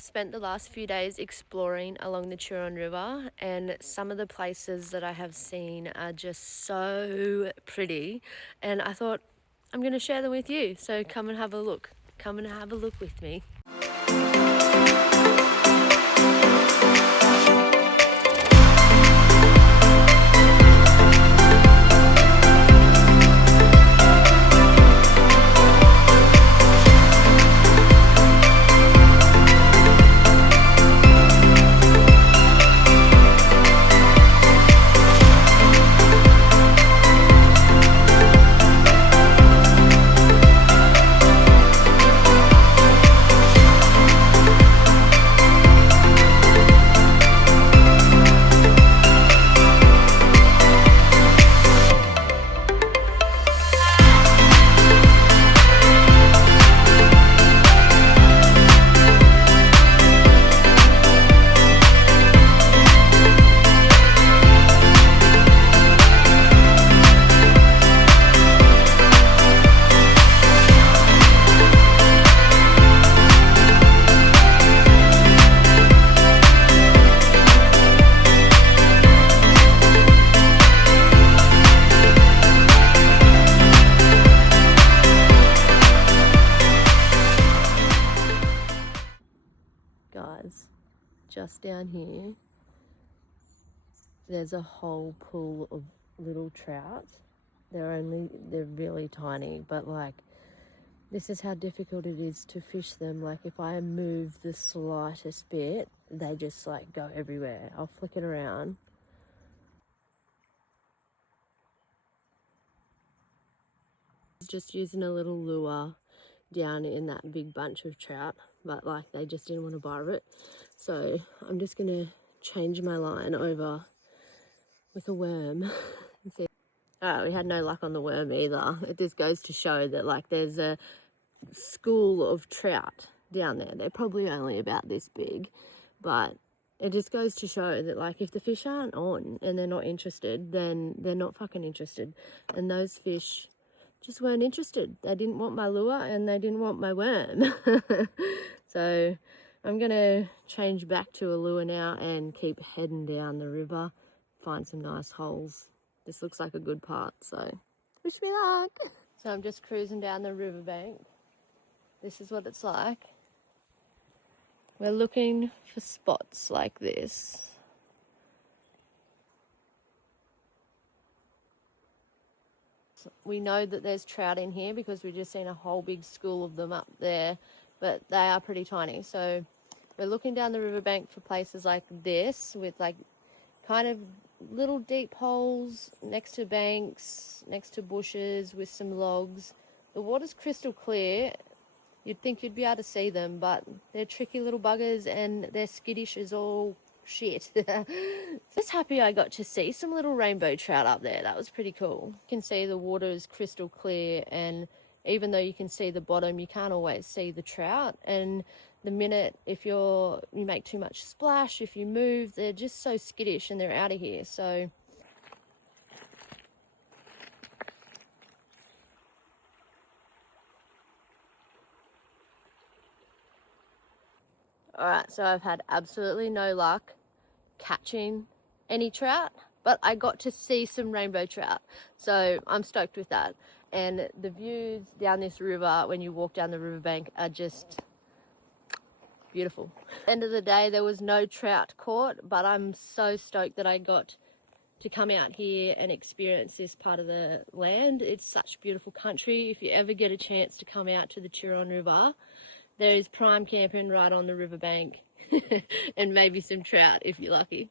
Spent the last few days exploring along the Turon River, and some of the places that I have seen are just so pretty, and I thought I'm going to share them with you. So come and have a look. Come and have a look with me. Guys, just down here there's a whole pool of little trout. They're really tiny, but like, this is how difficult it is to fish them. Like, if I move the slightest bit, they just like go everywhere. I'll flick it around. Just using a little lure down in that big bunch of trout, but like, they just didn't want to bite it. So I'm just gonna change my line over with a worm and see. We had no luck on the worm either. It just goes to show that like, there's a school of trout down there. They're probably only about this big, but it just goes to show that like, if the fish aren't on and they're not interested, then they're not fucking interested. And those fish just weren't interested. They didn't want my lure and they didn't want my worm. So I'm gonna change back to a lure now and keep heading down the river, find some nice holes. This looks like a good part, so wish me luck. So I'm just cruising down the riverbank. This is what it's like. We're looking for spots like this. We know that there's trout in here because we've just seen a whole big school of them up there, but they are pretty tiny. So we're looking down the riverbank for places like this with like kind of little deep holes next to banks, next to bushes with some logs. The water's crystal clear. You'd think you'd be able to see them, but they're tricky little buggers and they're skittish as all shit. Just happy I got to see some little rainbow trout up there. That was pretty cool. You can see the water is crystal clear, and even though you can see the bottom, you can't always see the trout. And the minute, if you make too much splash, if you move, they're just so skittish and they're out of here. So alright, so I've had absolutely no luck catching any trout, but I got to see some rainbow trout, so I'm stoked with that. And the views down this river when you walk down the riverbank are just beautiful. At the end of the day, there was no trout caught, but I'm so stoked that I got to come out here and experience this part of the land. It's such beautiful country. If you ever get a chance to come out to the Turon River, there is prime camping right on the riverbank and maybe some trout if you're lucky.